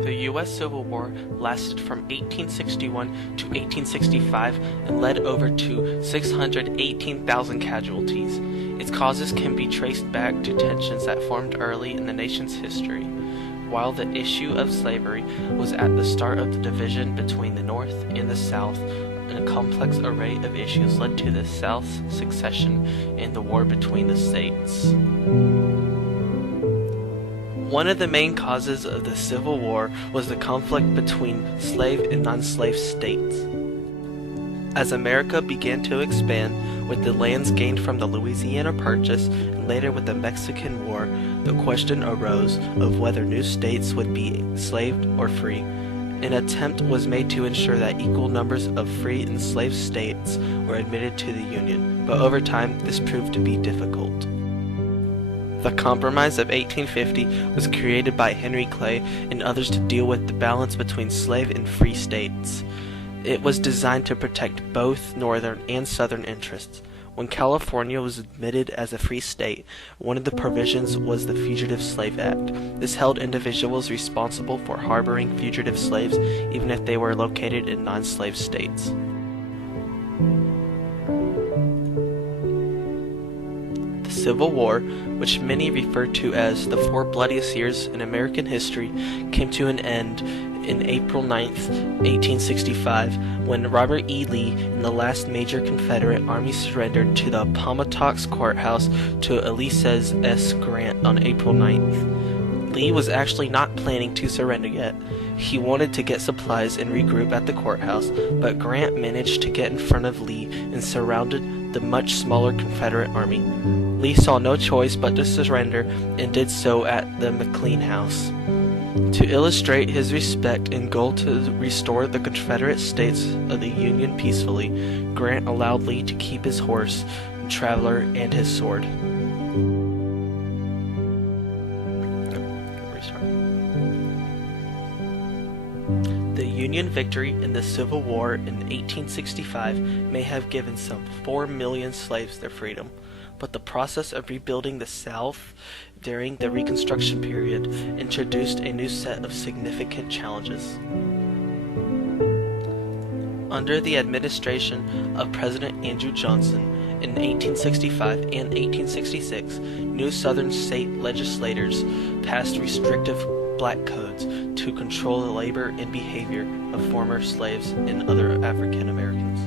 The U.S. Civil War lasted from 1861 to 1865 and led over to 618,000 casualties. Its causes can be traced back to tensions that formed early in the nation's history. While the issue of slavery was at the start of the division between the North and the South, a complex array of issues led to the South's secession and the war between the states. One of the main causes of the Civil War was the conflict between slave and non-slave states. As America began to expand, with the lands gained from the Louisiana Purchase and later with the Mexican War, the question arose of whether new states would be enslaved or free. An attempt was made to ensure that equal numbers of free and slave states were admitted to the Union, but over time this proved to be difficult. The Compromise of 1850 was created by Henry Clay and others to deal with the balance between slave and free states. It was designed to protect both northern and southern interests. When California was admitted as a free state, one of the provisions was the Fugitive Slave Act. This held individuals responsible for harboring fugitive slaves even if they were located in non-slave states. Civil War, which many refer to as the 4 bloodiest years in American history, came to an end in April 9, 1865, when Robert E. Lee and the last major Confederate army surrendered to the Appomattox Courthouse to Ulysses S. Grant on April 9th. Lee was actually not planning to surrender yet. He wanted to get supplies and regroup at the courthouse, but Grant managed to get in front of Lee and surrounded the much smaller Confederate army. Lee saw no choice but to surrender and did so at the McLean House. To illustrate his respect and goal to restore the Confederate States of the Union peacefully, Grant allowed Lee to keep his horse, traveler, and his sword. The Union victory in the Civil War in 1865 may have given some 4 million slaves their freedom, but the process of rebuilding the South during the Reconstruction period introduced a new set of significant challenges. Under the administration of President Andrew Johnson in 1865 and 1866, new Southern state legislators passed restrictive black codes to control the labor and behavior of former slaves and other African Americans.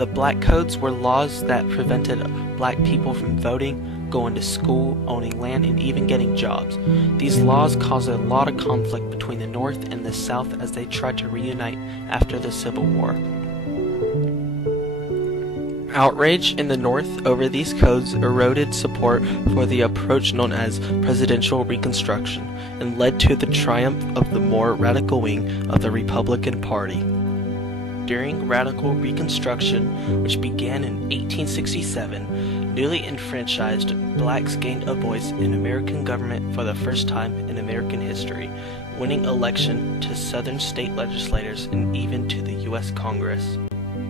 The black codes were laws that prevented black people from voting, going to school, owning land, and even getting jobs. These laws caused a lot of conflict between the North and the South as they tried to reunite after the Civil War. Outrage in the North over these codes eroded support for the approach known as presidential Reconstruction and led to the triumph of the more radical wing of the Republican Party. During Radical Reconstruction, which began in 1867, newly enfranchised blacks gained a voice in American government for the first time in American history, winning election to Southern state legislators and even to the U.S. Congress.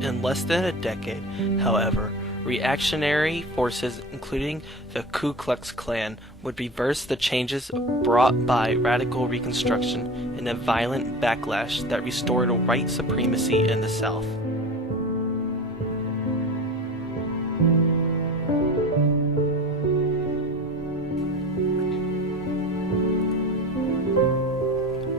In less than a decade, however, reactionary forces, including the Ku Klux Klan, would reverse the changes brought by Radical Reconstruction in a violent backlash that restored white supremacy in the South.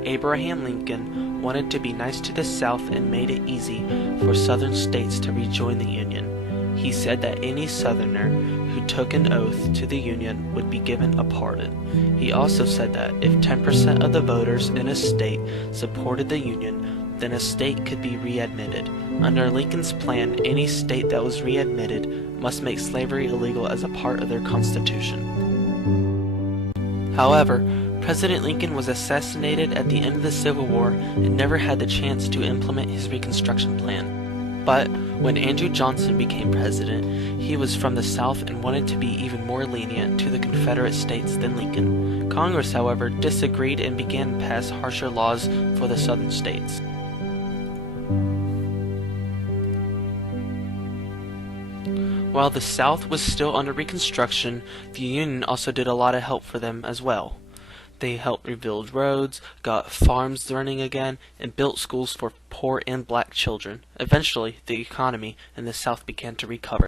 Abraham Lincoln wanted to be nice to the South and made it easy for Southern states to rejoin the Union. He said that any Southerner who took an oath to the Union would be given a pardon. He also said that if 10% of the voters in a state supported the Union, then a state could be readmitted. Under Lincoln's plan, any state that was readmitted must make slavery illegal as a part of their constitution. However, President Lincoln was assassinated at the end of the Civil War and never had the chance to implement his Reconstruction plan. But when Andrew Johnson became president, he was from the South and wanted to be even more lenient to the Confederate states than Lincoln. Congress, however, disagreed and began to pass harsher laws for the Southern states. While the South was still under Reconstruction, the Union also did a lot of help for them as well. They helped rebuild roads, got farms running again, and built schools for poor and black children. Eventually, the economy in the South began to recover.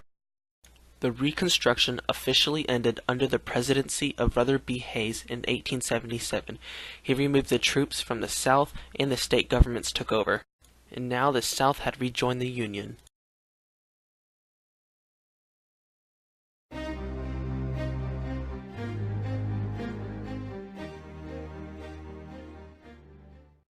The Reconstruction officially ended under the presidency of Rutherford B. Hayes in 1877. He removed the troops from the South and the state governments took over. And now the South had rejoined the Union.